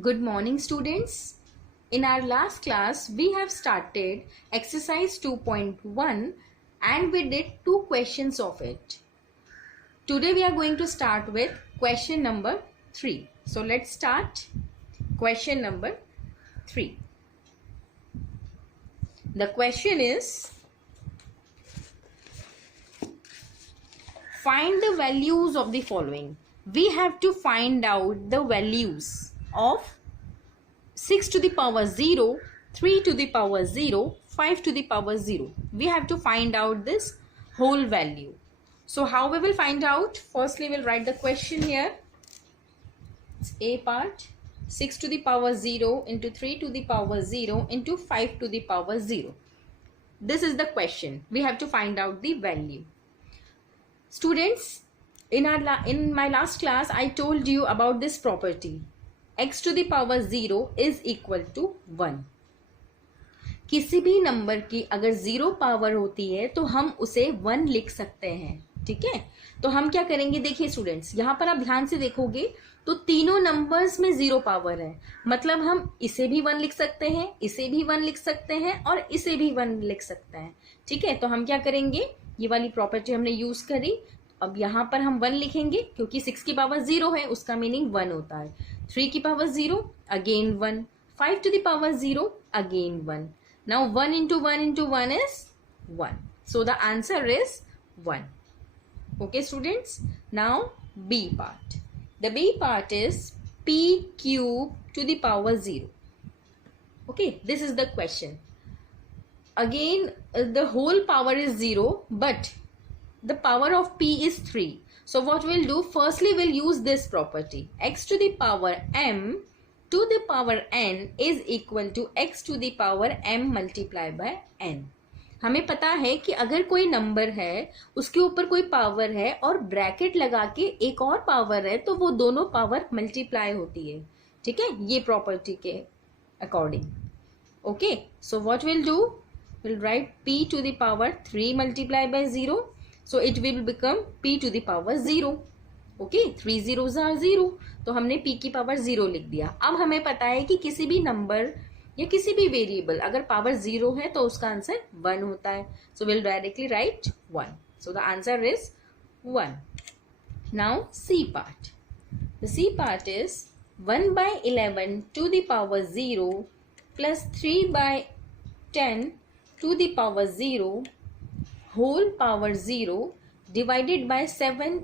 Good morning, students. In our last class, we have started exercise 2.1 and we did two questions of it. Today, we are going to start with question number 3. So, let's start question number 3. The question is, find the values of the following. We have to find out the values of 6 to the power 0, 3 to the power 0, 5 to the power 0. We have to find out this whole value. So how we will find out? Firstly, we'll write the question here. It's A part. 6 to the power 0 into 3 to the power 0 into 5 to the power 0. This is the question. We have to find out the value. Students, in my last class, I told you about this property. X to the power 0 is equal to 1. किसी भी number की अगर 0 power होती है तो हम उसे 1 लिख सकते हैं. ठीक है, तो हम क्या करेंगे? देखिए स्टूडेंट्स, यहाँ पर आप ध्यान से देखोगे तो तीनों नंबर्स में 0 पावर है. मतलब हम इसे भी 1 लिख सकते हैं, इसे भी 1 लिख सकते हैं और इसे भी 1 लिख सकते हैं. ठीक है, तो हम क्या करेंगे? ये वाली प्रॉपर्टी हमने यूज करी. अब यहाँ पर हम 1 लिखेंगे क्योंकि 6 की पावर 0 है, उसका मीनिंग 1 होता है. 3 की power 0, again 1. 5 to the power 0, again 1. Now 1 into 1 into 1 is 1. So the answer is 1. Okay students. Now B part. The B part is P cube to the power 0. Okay, this is the question. Again the whole power is 0 but the power of P is 3. So what we'll do? Firstly, we'll use this property. X to the power m to the power n is equal to x to the power m multiplied by n. हमें पता है कि अगर कोई number है उसके ऊपर कोई पावर है और ब्रैकेट लगा के एक और पावर है तो वो दोनों पावर मल्टीप्लाई होती है. ठीक है, ये प्रॉपर्टी के according. Okay, so what will do? Will write p to the power 3 multiplied by 0. So it will become p to the power 0. Okay, 3 zeros are 0. तो हमने p की पावर 0 लिख दिया. अब हमें पता है कि किसी भी नंबर या किसी भी वेरिएबल अगर पावर 0 है तो उसका आंसर 1 होता है. So we'll directly write 1. So the answer is 1. Now C part. The C part is 1 by 11 to the power 0 plus 3 by 10 to the power 0 whole power 0 divided by 7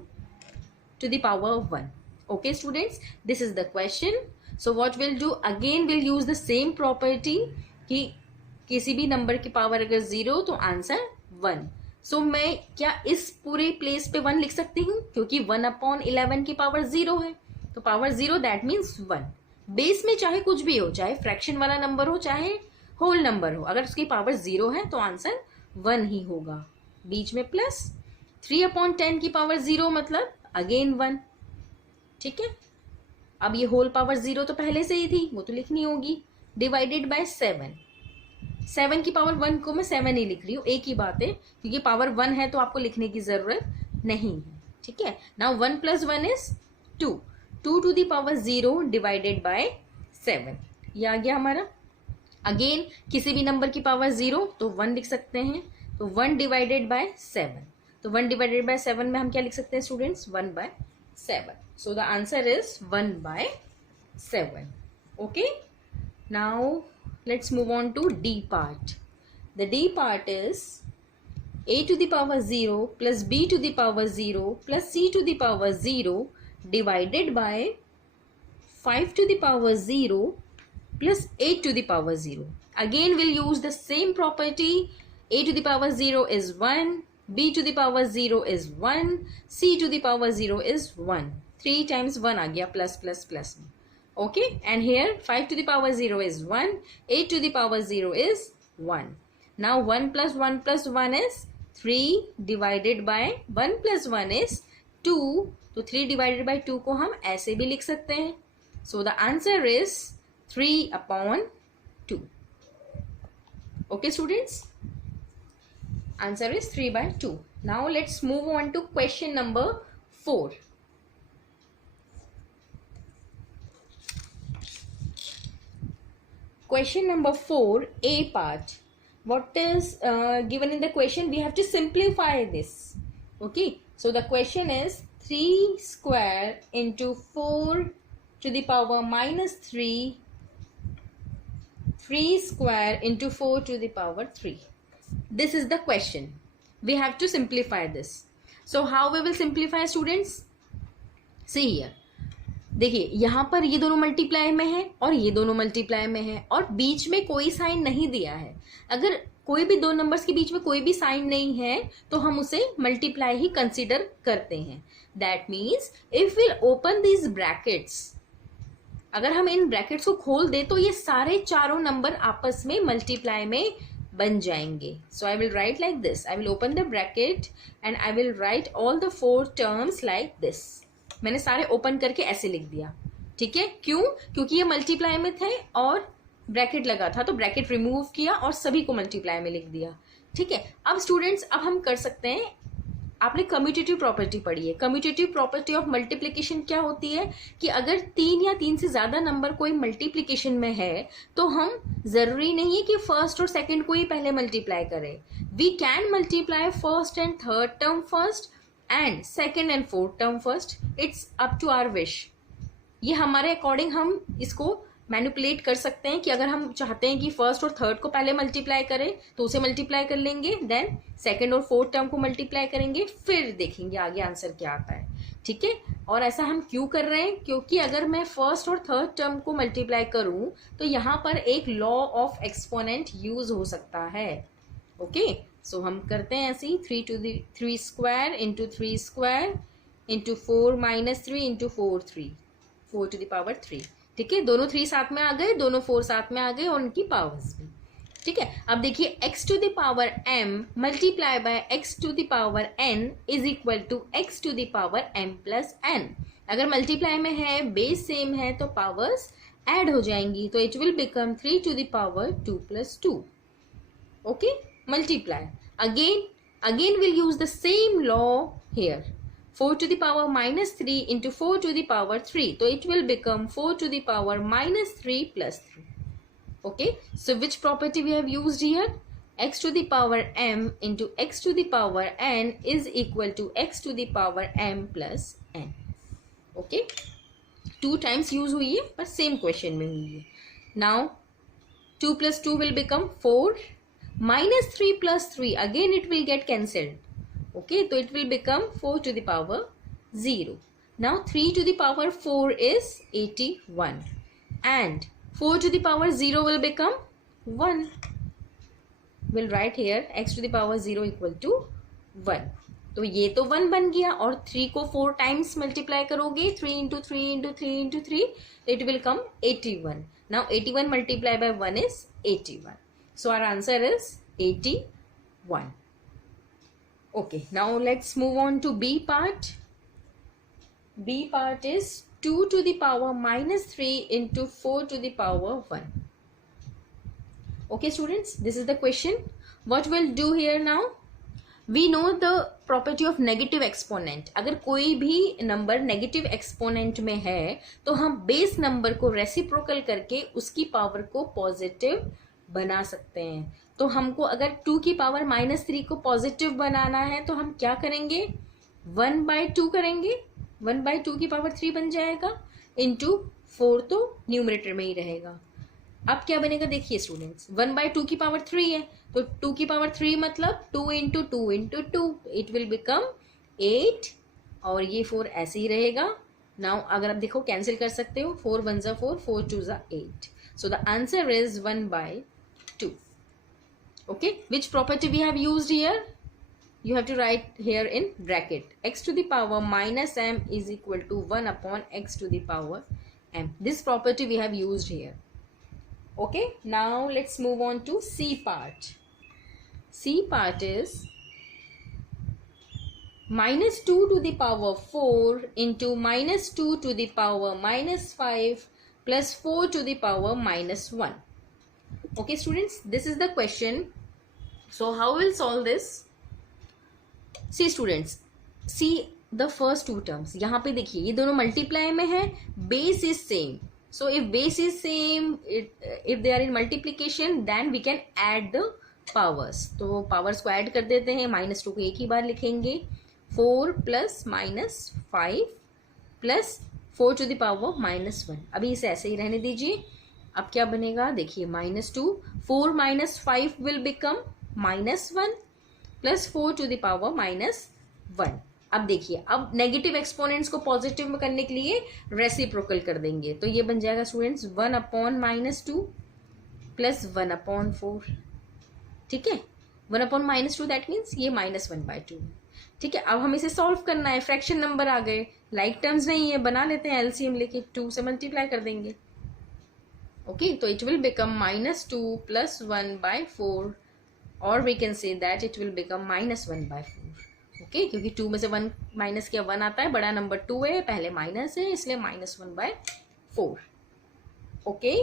to the power 1. Okay students, this is the question. So what we'll do? Again we'll use the same property कि किसी भी number की power अगर 0 तो answer 1. So मैं क्या इस पूरे प्लेस पे 1 लिख सकती हूँ? क्योंकि 1/11 की पावर 0 है तो पावर 0 दैट मीन्स 1. बेस में चाहे कुछ भी हो, चाहे फ्रैक्शन वाला नंबर हो चाहे होल नंबर हो, अगर उसकी पावर 0 है तो आंसर 1 ही होगा. बीच में प्लस 3/10 की पावर 0 मतलब अगेन 1. ठीक है, अब ये होल पावर 0 तो पहले से ही थी, वो तो लिखनी होगी. Divided by 7. 7 की पावर 1 को मैं 7 ही लिख रही हूँ, एक ही बात है क्योंकि पावर 1 है तो आपको लिखने की जरूरत नहीं है. ठीक है, now 1 + 1 is 2. 2 to the power 0 divided by 7. ये आ गया हमारा. अगेन किसी भी नंबर की पावर 0 तो 1 लिख सकते हैं. तो 1 डिवाइडेड बाय 7. तो 1 डिवाइडेड बाय 7 में हम क्या लिख सकते हैं students? 1/7. So the answer is 1/7. Okay, now let's move on to D part. The D part is a to the power 0 plus b to the power 0 plus c to the power 0 divided by 5 to the power 0 plus 8 to the power 0. Again we'll use the same property. A to the power 0 is 1, b to the power 0 is 1, c to the power 0 is 1. 3 times 1 आ गया plus plus plus. Okay, and here 5 to the power 0 is 1, 8 to the power 0 is 1. Now 1 plus 1 plus 1 is 3 divided by 1 plus 1 is 2. तो 3 divided by 2 को हम ऐसे भी लिख सकते हैं. So the answer is 3/2. Okay students, answer is 3/2. Now let's move on to question number 4. question number 4, A part. What is given in the question? We have to simplify this. Okay, so the question is 3 square into 4 to the power minus 3, 3 square into 4 to the power 3. This is the question. We have to simplify this. So how we will simplify, students? See here. देखिए यहाँ पर ये दोनों multiply में है और ये दोनों मल्टीप्लाई में है और बीच में कोई साइन नहीं दिया है. अगर कोई भी दो नंबर्स के बीच में कोई भी साइन नहीं है तो हम उसे मल्टीप्लाई ही कंसीडर करते हैं. That means if will open these brackets, अगर हम इन ब्रैकेट्स को खोल दे तो ये सारे चारों नंबर आपस में मल्टीप्लाई में बन जाएंगे. So I will write like this. I will open the bracket and I will write all the 4 terms like this. मैंने सारे ओपन करके ऐसे लिख दिया. ठीक है, क्यों? क्योंकि ये मल्टीप्लाई में थे और ब्रैकेट लगा था तो ब्रैकेट रिमूव किया और सभी को मल्टीप्लाई में लिख दिया. ठीक है, अब स्टूडेंट्स अब हम कर सकते हैं. आपने कम्यूटेटिव प्रॉपर्टी पढ़ी है. कम्यूटेटिव प्रॉपर्टी ऑफ मल्टीप्लिकेशन क्या होती है कि अगर 3 या 3 से ज्यादा नंबर कोई मल्टीप्लिकेशन में है तो हम जरूरी नहीं है कि फर्स्ट और सेकंड को ही पहले मल्टीप्लाई करें. We can multiply first and third term first and second and fourth term first. It's up to our wish. ये हमारे अकॉर्डिंग हम इसको मैनिपुलेट कर सकते हैं कि अगर हम चाहते हैं कि फर्स्ट और थर्ड को पहले मल्टीप्लाई करें तो उसे मल्टीप्लाई कर लेंगे, देन सेकंड और फोर्थ टर्म को मल्टीप्लाई करेंगे, फिर देखेंगे आगे आंसर क्या आता है. ठीक है, और ऐसा हम क्यों कर रहे हैं? क्योंकि अगर मैं फर्स्ट और थर्ड टर्म को मल्टीप्लाई करूं तो यहाँ पर एक लॉ ऑफ एक्सपोनेंट यूज हो सकता है. ओके, सो हम करते हैं ऐसे ही 3 square into 3 square into 4 minus 3 into 4 to the power 3. ठीक है, दोनों 3 साथ में आ गए, दोनों 4 साथ में आ गए और उनकी पावर्स भी. ठीक है, अब देखिए x to the power m multiply by x to the power n is equal to x to the power m plus n. अगर मल्टीप्लाई में है, बेस सेम है तो पावर्स ऐड हो जाएंगी तो it will become 3 to the power 2 plus 2. Okay, multiply again we'll use the same law here. 4 to the power minus 3 into 4 to the power 3. So it will become 4 to the power minus 3 plus 3. Okay, so which property we have used here? X to the power m into x to the power n is equal to x to the power m plus n. Okay, 2 times use हुई है पर same question में हुई है. Now 2 plus 2 will become 4. Minus 3 plus 3, again it will get cancelled. Okay, so it will become 4 to the power 0. Now 3 to the power 4 is 81 and 4 to the power 0 will become 1. We'll write here x to the power 0 equal to 1. तो ये तो 1 बन गया और 3 को 4 times multiply करोगे 3 into 3 into 3 into 3, it will come 81. Now 81 multiplied by 1 is 81. So our answer is 81. Okay, now let's move on to B part. B part is 2 to the power minus 3 into 4 to the power 1. Okay students, this is the question. What we'll do here now? We know the property of negative exponent. अगर कोई भी number negative exponent में है तो हम base number को reciprocal करके उसकी पावर को पॉजिटिव बना सकते हैं. तो हमको अगर 2 की पावर माइनस 3 को पॉजिटिव बनाना है तो हम क्या करेंगे? 1/2 करेंगे. 1/2 की पावर 3 बन जाएगा इंटू 4 तो न्यूमरेटर में ही रहेगा. अब क्या बनेगा देखिए स्टूडेंट्स, 1/2 की पावर 3 है तो 2 की पावर 3 मतलब 2 into 2 into 2, it will become 8 और ये 4 ऐसे ही रहेगा. नाउ अगर आप देखो कैंसिल कर सकते हो, 4 1 जा 4, 4 2 जा 8. So the answer is 1/2. Okay, which property we have used here? You have to write here in bracket. X to the power minus m is equal to 1 upon x to the power m. This property we have used here. Okay, now let's move on to C part. C part is minus 2 to the power 4 into minus 2 to the power minus 5 plus 4 to the power minus 1. Okay students, this is the question. So how we'll solve this? See students, see the first 2 terms. यहाँ पे देखिए ये दोनों multiply में है, base is same. So if base is same, if they are in multiplication, then we can add the powers. तो powers को add कर देते हैं. -2 को एक ही बार लिखेंगे. 4 plus -5 plus 4 to the power -1. अभी इसे ऐसे ही रहने दीजिए. अब क्या बनेगा देखिए, -2, 4 - 5 will become -1 plus 4 to the power -1. अब देखिए, अब नेगेटिव एक्सपोनेंट्स को पॉजिटिव में करने के लिए रेसिप्रोकल कर देंगे. तो ये बन जाएगा स्टूडेंट्स 1/-2 प्लस 1/4. ठीक है, 1/-2 दैट मीन्स ये -1/2. ठीक है, अब हम इसे सॉल्व करना है. फ्रैक्शन नंबर आ गए, लाइक टर्म्स नहीं है, बना लेते हैं एलसीएम लेके. 2 से मल्टीप्लाई कर देंगे. ओके, तो इट विल बिकम -2 प्लस 1/4, और we can say that it will become -1/4. Okay, क्योंकि 2 में से 1 माइनस किया 1 आता है, बड़ा नंबर 2 है, पहले माइनस है, इसलिए -1/4. Okay,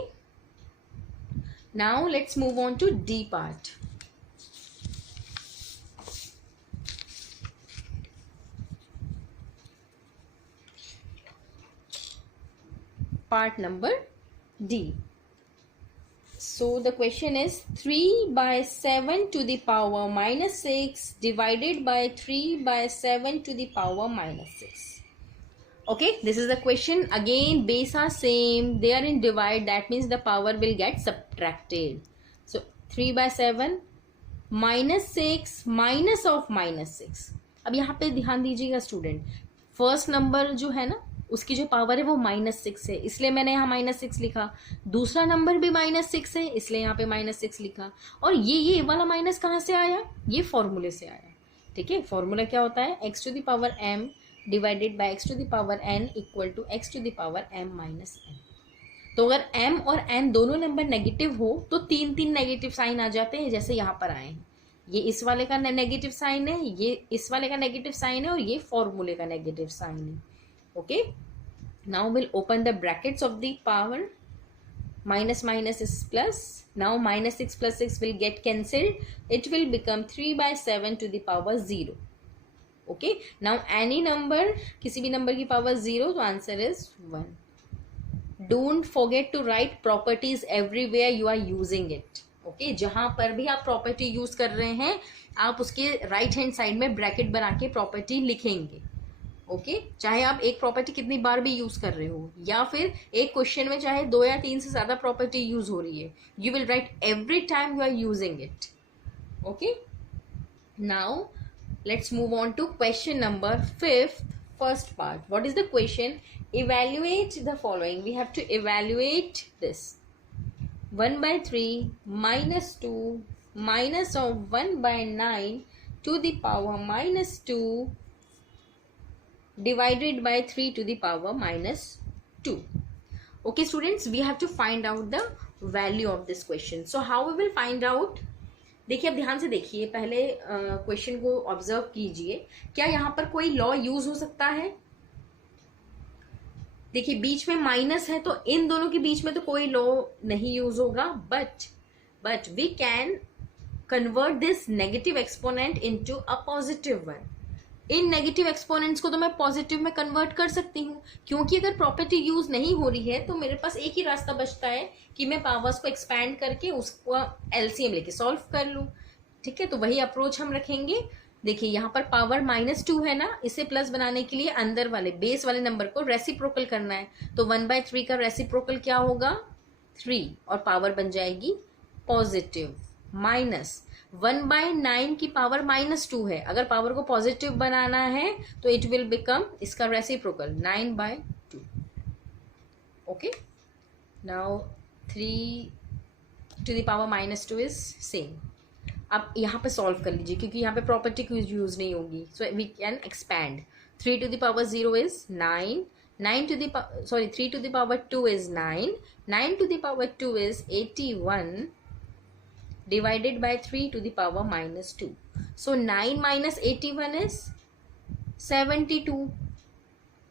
now let's move on to D part. Part number D. So the question is 3/7 to the power -6 divided by 3/7 to the power -6. Okay, this is the question. Again, base are same. They are in divide. That means the power will get subtracted. So 3/7 -6 minus of -6. अब यहाँ पे ध्यान दीजिएगा student, first number जो है ना उसकी जो पावर है वो -6 है, इसलिए मैंने यहाँ -6 लिखा. दूसरा नंबर भी -6 है, इसलिए यहाँ पे -6 लिखा. और ये वाला माइनस कहाँ से आया, ये फॉर्मूले से आया. ठीक है, फॉर्मूला क्या होता है, x⁻m divided by x⁻n equal to x⁻m-n. तो अगर m और n दोनों नंबर नेगेटिव हो तो 3 नेगेटिव साइन आ जाते हैं, जैसे यहाँ पर आए हैं. ये इस वाले का नेगेटिव साइन है, ये इस वाले का नेगेटिव साइन है, और ये फॉर्मूले का नेगेटिव साइन है. Okay, now we'll open the brackets of the power. Minus is plus. Now -6 plus 6 will get cancelled. It will become 3/7 to the power 0. Okay, now any number, किसी भी number की power 0, तो answer is 1. Don't forget to write properties everywhere you are using it. Okay, जहां पर भी आप property use कर रहे हैं, आप उसके राइट हैंड साइड में ब्रैकेट बना के प्रॉपर्टी लिखेंगे. ओके, चाहे आप एक प्रॉपर्टी कितनी बार भी यूज कर रहे हो, या फिर एक क्वेश्चन में चाहे 2 या 3 से ज्यादा प्रॉपर्टी यूज हो रही है, you will write every time you are using it. Okay, now let's move on to question number 5, first part. What is the question? Evaluate the following. We have to evaluate this. 1/3 -2 minus of 1/9 to the power -2 divided by 3 to the power -2. Okay students, we have to find out the value of this question. So how we will find out? देखिए, अब ध्यान से देखिए, पहले question को observe कीजिए. क्या यहाँ पर कोई लॉ यूज हो सकता है? देखिए, बीच में माइनस है, तो इन दोनों के बीच में तो कोई लॉ नहीं यूज होगा. But we can convert this negative exponent into a positive one. इन नेगेटिव एक्सपोनेंट्स को तो मैं पॉजिटिव में कन्वर्ट कर सकती हूँ, क्योंकि अगर प्रॉपर्टी यूज नहीं हो रही है तो मेरे पास एक ही रास्ता बचता है कि मैं पावर्स को एक्सपैंड करके उसको एलसीएम लेके सॉल्व कर लूँ. ठीक है, तो वही अप्रोच हम रखेंगे. देखिए, यहाँ पर पावर -2 है ना, इसे प्लस बनाने के लिए अंदर वाले बेस वाले नंबर को रेसिप्रोकल करना है. तो 1/3 का रेसिप्रोकल क्या होगा? 3, और पावर बन जाएगी पॉजिटिव. माइनस 1/9 की पावर -2 है, अगर पावर को पॉजिटिव बनाना है तो इट विल बिकम इसका reciprocal 9/2. Okay, now 3 to the power -2 is same. अब यहाँ पे सॉल्व कर लीजिए, क्योंकि यहाँ पे प्रॉपर्टी की यूज नहीं होगी. So we can expand. 3 to the power 0 is 9. 3 to the power 2 is 9. 9 to the power 2 is 81. Divided by 3 to the power -2. So 9 minus 81 is 72.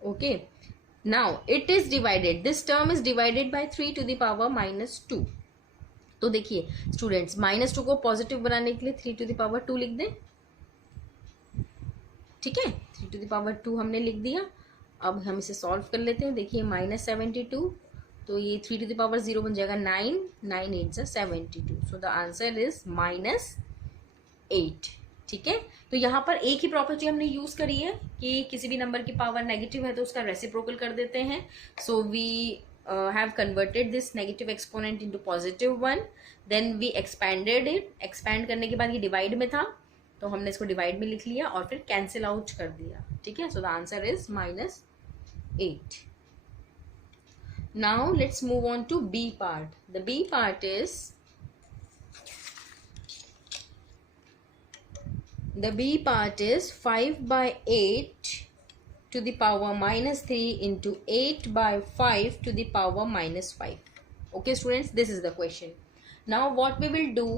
Okay. Now it is divided. This term is divided by 3 to the power -2. तो देखिए students, -2 को positive बनाने के लिए 3 to the power 2 लिख दें. ठीक है, 3 to the power 2 हमने लिख दिया. अब हम इसे सॉल्व कर लेते हैं. देखिए, -72, तो ये 3 टू द पावर 0 बन जाएगा 9, 9 8 जा 72. सो द आंसर इज -8. ठीक है, तो यहाँ पर एक ही प्रॉपर्टी हमने यूज करी है कि किसी भी नंबर की पावर नेगेटिव है तो उसका रेसिप्रोकल कर देते हैं. So we have converted this negative exponent into positive one, then we expanded it. Expand करने के बाद ये डिवाइड में था तो हमने इसको डिवाइड में लिख लिया और फिर कैंसिल आउट कर दिया. ठीक है, सो the answer is -8. Now let's move on to B part. The B part is, the B part is 5 by 8 to the power -3 into 8 by 5 to the power -5. Okay students, this is the question. Now what we will do,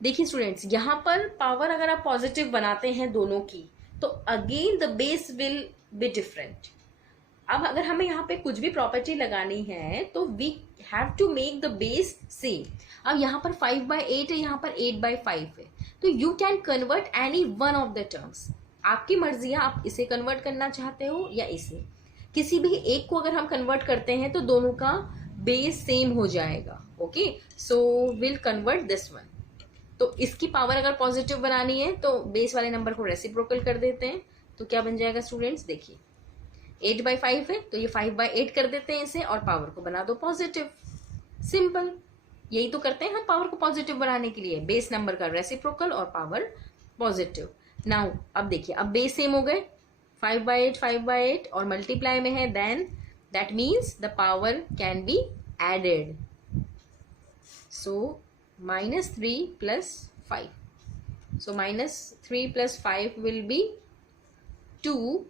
देखिए students, यहाँ पर power अगर आप positive बनाते हैं दोनों की तो again the base will be different. अब अगर हमें यहाँ पे कुछ भी प्रॉपर्टी लगानी है तो we have to make the base same. अब यहाँ पर 5 by 8 है, यहाँ पर 8 by 5 है, तो you can convert any one of the terms. आपकी मर्जी है, आप इसे कन्वर्ट करना चाहते हो या इसे. किसी भी एक को अगर हम कन्वर्ट करते हैं तो दोनों का बेस सेम हो जाएगा. Okay, so will convert this one. तो इसकी पावर अगर पॉजिटिव बनानी है तो बेस वाले नंबर को रेसिप्रोकल कर देते हैं. तो क्या बन जाएगा स्टूडेंट्स, देखिए 8 by 5 है तो ये 5 by 8 कर देते हैं इसे और पावर को बना दो पॉजिटिव. सिंपल, यही तो करते हैं हम पावर को पॉजिटिव बनाने के लिए, बेस नंबर का रेसिप्रोकल और पावर पॉजिटिव. नाउ अब देखिए, अब बेस सेम हो गए, 5 by 8 5 by 8 और मल्टीप्लाई में है, then that means the power can be added. So -3 plus 5. So -3 plus 5 will be 2.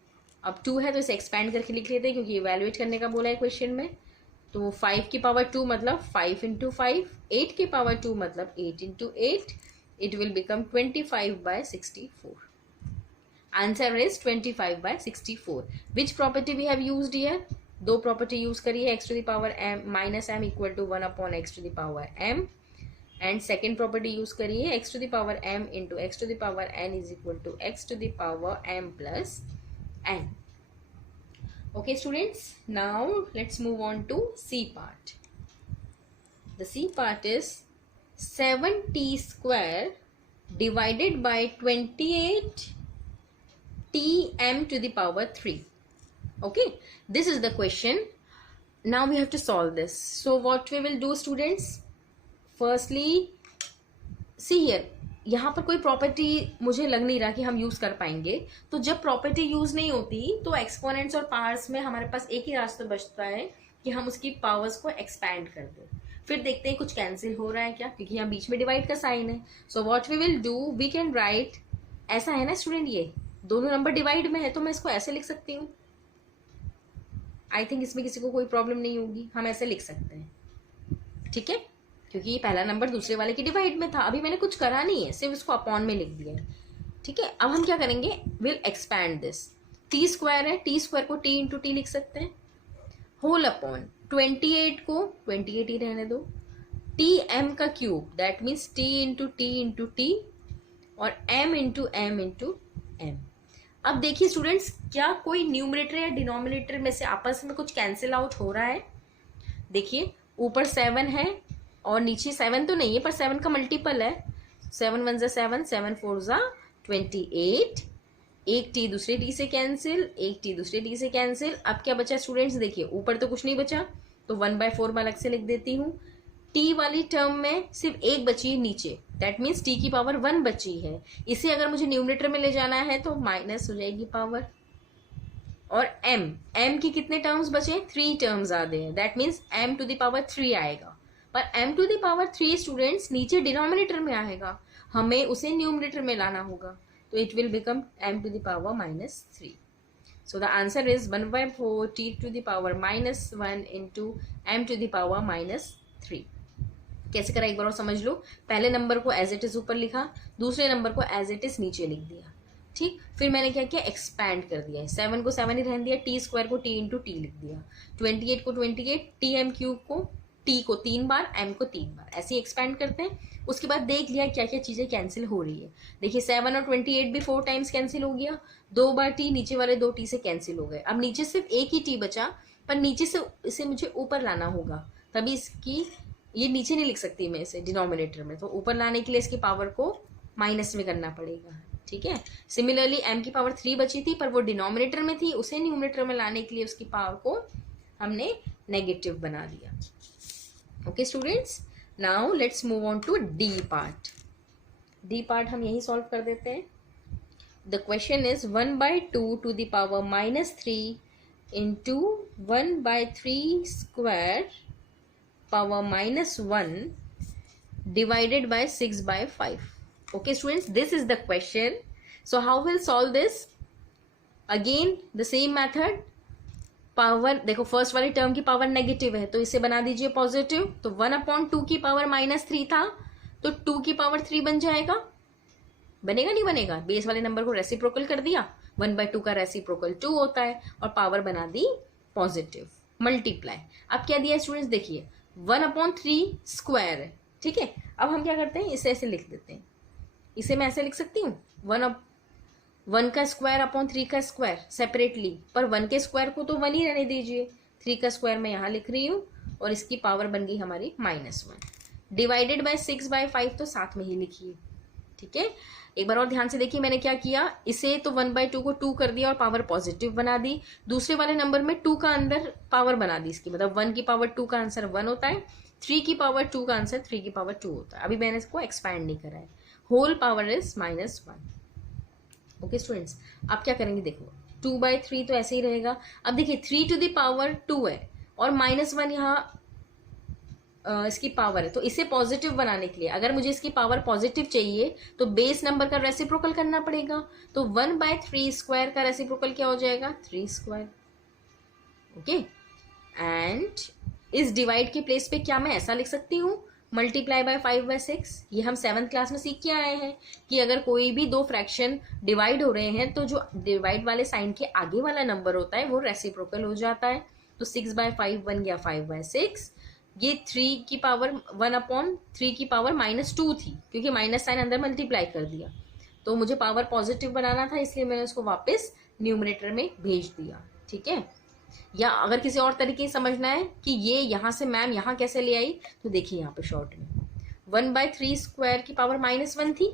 अब 2 है तो इसे एक्सपैंड करके लिख लेते हैं क्योंकि इवेल्युएट करने का बोला है क्वेश्चन में. तो 5 की पावर 2 मतलब 5 into 5, 8 की पावर 2 मतलब 8 into 8. It will become 25 by 64. Answer is 25 by 64. Which property we have used here? दो प्रॉपर्टी यूज करी है, x to the power m -m equal to 1 upon x to the power m. And second property use करिए, x to the power m into x to the power n is equal to x to the power m plus n. Okay students, now let's move on to C part. The C part is 7t square divided by 28 tm to the power 3. Okay, this is the question. Now we have to solve this. So what we will do students, firstly see here, यहाँ पर कोई property मुझे लग नहीं रहा कि हम use कर पाएंगे. तो जब प्रॉपर्टी यूज नहीं होती तो एक्सपोनेंट्स और पावर्स में हमारे पास एक ही रास्ता बचता है कि हम उसकी पावर्स को एक्सपैंड कर दें. फिर देखते हैं कुछ कैंसिल हो रहा है क्या, क्योंकि यहाँ बीच में डिवाइड का साइन है. So what we will do, we can write, ऐसा है ना स्टूडेंट, ये दोनों नंबर डिवाइड में है तो मैं इसको ऐसे लिख सकती हूँ. आई थिंक इसमें किसी को कोई प्रॉब्लम नहीं होगी, हम ऐसे लिख सकते हैं. ठीक है, क्योंकि ये पहला नंबर दूसरे वाले की डिवाइड में था. अभी मैंने कुछ करा नहीं है, सिर्फ इसको अपॉन में लिख दिया है. ठीक है, अब हम क्या करेंगे, will expand this. T square है, टी स्क्वायर को टी इंटू टी लिख सकते हैं. होल अपॉन 28 को 28 ही रहने दो. टी एम का cube, that means T into T और एम इंटू एम. अब देखिए स्टूडेंट्स, क्या कोई न्यूमरेटर या डिनोमिनेटर में से आपस में कुछ कैंसिल आउट हो रहा है? देखिए ऊपर 7 है और नीचे 7 तो नहीं है पर 7 का मल्टीपल है. 7 1 जा 7, 7 4 जा 28. एक टी दूसरे टी से कैंसिल, एक टी दूसरे टी से कैंसिल. अब क्या बचा स्टूडेंट्स, देखिए ऊपर तो कुछ नहीं बचा तो 1/4 में अलग से लिख देती हूँ. टी वाली टर्म में सिर्फ एक बची है नीचे, दैट मीन्स टी की पावर 1 बची है. इसे अगर मुझे न्यूमरेटर में ले जाना है तो माइनस हो जाएगी पावर. और एम की कितने टर्म्स बचे, 3 टर्म्स आ गए, that means m to the power 3 आएगा. पर m to the power 3 students नीचे डिनोमिनेटर में आएगा, हमें उसे न्यूमरेटर में लाना होगा. तो it will become m to the power -3. So the answer is 1/4 t to the power -1 into m to the power -3. कैसे करा एक बार और समझ लो. पहले नंबर को एज इट इज ऊपर लिखा, दूसरे नंबर को एज इट इज नीचे लिख दिया. ठीक, फिर मैंने क्या किया, एक्सपैंड कर दिया. 7 को 7 ही रहने दिया, टी स्क्वायर को टी इंटू टी लिख दिया. 28 को 28, टी एम क्यूब को टी को 3 बार, एम को 3 बार, ऐसे ही एक्सपैंड करते हैं. उसके बाद देख लिया क्या क्या चीजें कैंसिल हो रही है. देखिए 7 और 28 भी 4 टाइम्स कैंसिल हो गया. 2 बार टी नीचे वाले 2 टी से कैंसिल हो गए. अब नीचे सिर्फ एक ही टी बचा, पर नीचे से इसे मुझे ऊपर लाना होगा, तभी इसकी, ये नीचे नहीं लिख सकती मैं इसे डिनोमिनेटर में, तो ऊपर लाने के लिए इसकी पावर को माइनस में करना पड़ेगा, ठीक है। सिमिलरली m की पावर 3 बची थी पर वो डिनोमिनेटर में थी, उसे न्यूमरेटर में लाने के लिए उसकी पावर को हमने नेगेटिव बना दिया। Okay students, now let's move on to D part. D part हम यही सॉल्व कर देते हैं। The question is 1/2 to the power -3 into 1/3 square power -1 divided by 6/5. Okay students, this is the question. So how we'll solve this? Again the same method. Power देखो, first वाली term की power negative है तो इसे बना दीजिए positive, तो 1/2 की पावर -3 था तो 2 की पावर 3 बन जाएगा। बनेगा नहीं बनेगा? बेस वाले नंबर को रेसिप्रोकल कर दिया, 1/2 का रेसिप्रोकल 2 होता है और पावर बना दी पॉजिटिव। मल्टीप्लाई, अब क्या दिया स्टूडेंट्स देखिए, 1/3 स्क्वायर है, ठीक है। अब हम क्या करते हैं, इसे ऐसे लिख देते हैं, इसे मैं ऐसे लिख सकती हूँ 1 का स्क्वायर अपॉन 3 का स्क्वायर सेपरेटली, पर 1 के स्क्वायर को तो 1 ही रहने दीजिए, 3 का स्क्वायर मैं यहाँ लिख रही हूँ और इसकी पावर बन गई हमारी -1 डिवाइडेड बाय 6/5, तो साथ में ही लिखिए, ठीक है। एक बार और ध्यान से देखिए मैंने क्या किया, इसे तो 1/2 को 2 कर दिया और पावर पॉजिटिव बना दी। दूसरे वाले नंबर में 2 का अंदर पावर बना दी इसकी, मतलब 1 की पावर 2 का आंसर 1 होता है, 3 की पावर 2 का आंसर 3 की पावर 2 होता है। अभी मैंने इसको एक्सपैंड नहीं करा है। Whole power is -1। Okay students, आप क्या करेंगे देखो, 2/3 तो ऐसे ही रहेगा। अब देखिए 3 टू द पावर 2 है और -1 यहाँ इसकी पावर है, तो इसे पॉजिटिव बनाने के लिए अगर मुझे इसकी पावर पॉजिटिव चाहिए तो बेस नंबर का रेसिप्रोकल करना पड़ेगा। तो 1/3 स्क्वायर का रेसिप्रोकल क्या हो जाएगा, 3 स्क्वायर। ओके, एंड इस डिवाइड के प्लेस पे क्या मैं ऐसा लिख सकती हूँ, मल्टीप्लाई बाय 5/6। ये हम 7th क्लास में सीख के आए हैं कि अगर कोई भी दो फ्रैक्शन डिवाइड हो रहे हैं तो जो डिवाइड वाले साइन के आगे वाला नंबर होता है वो रेसिप्रोकल हो जाता है। तो 6/5 बन गया 5/6। ये 3 की पावर 1/3 की पावर -2 थी, क्योंकि माइनस साइन अंदर मल्टीप्लाई कर दिया, तो मुझे पावर पॉजिटिव बनाना था, इसलिए मैंने उसको वापस न्यूमरेटर में भेज दिया, ठीक है। या अगर किसी और तरीके से समझना है कि ये यहाँ से मैम यहाँ कैसे ले आई, तो देखिए यहाँ पे शॉर्ट में 1/3 स्क्वायर की पावर -1 थी,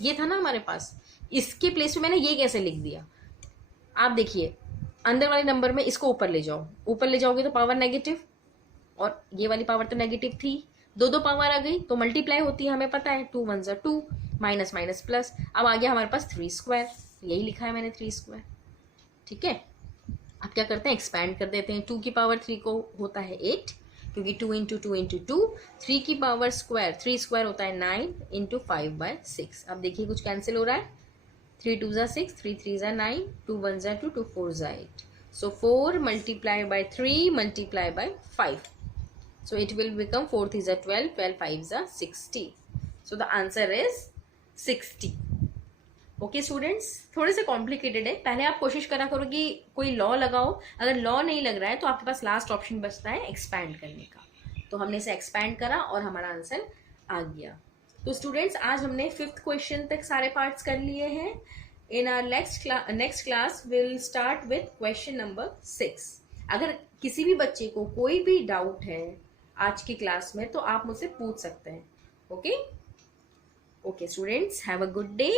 ये था ना हमारे पास, इसके प्लेस पे मैंने ये कैसे लिख दिया। आप देखिए अंदर वाले नंबर में इसको ऊपर ले जाओ, ऊपर ले जाओगे तो पावर नेगेटिव, और ये वाली पावर तो नेगेटिव थी, दो पावर आ गई तो मल्टीप्लाई होती है, हमें पता है 2 1 2, माइनस माइनस प्लस। अब आ गया हमारे पास 3 स्क्वायर, यही लिखा है मैंने 3 स्क्वायर, ठीक है। अब क्या करते हैं, एक्सपैंड कर देते हैं। 2 की पावर 3 को होता है 8, क्योंकि 2 × 2 × 2, 3 की पावर स्क्वायर 3 स्क्वायर होता है 9 × 5/6। अब देखिए कुछ कैंसिल हो रहा है, 3 2 6, 3 3 9, 2 1 2, 2 4 8। So 4 multiplied by 3 multiplied by 5. So it will become 4 3 12, 12 5 60. So the answer is 60. Okay students, थोड़े से कॉम्प्लिकेटेड है, पहले आप कोशिश करा करो कि कोई लॉ लगाओ। अगर लॉ नहीं लग रहा है तो आपके पास लास्ट ऑप्शन बचता है एक्सपैंड करने का, तो हमने इसे एक्सपैंड करा और हमारा आंसर आ गया। तो स्टूडेंट्स आज हमने 5th क्वेश्चन तक सारे पार्ट्स कर लिए हैं। In our next class we'll start with question number 6. अगर किसी भी बच्चे को कोई भी डाउट है आज की क्लास में तो आप मुझसे पूछ सकते हैं। Okay students, have a good day.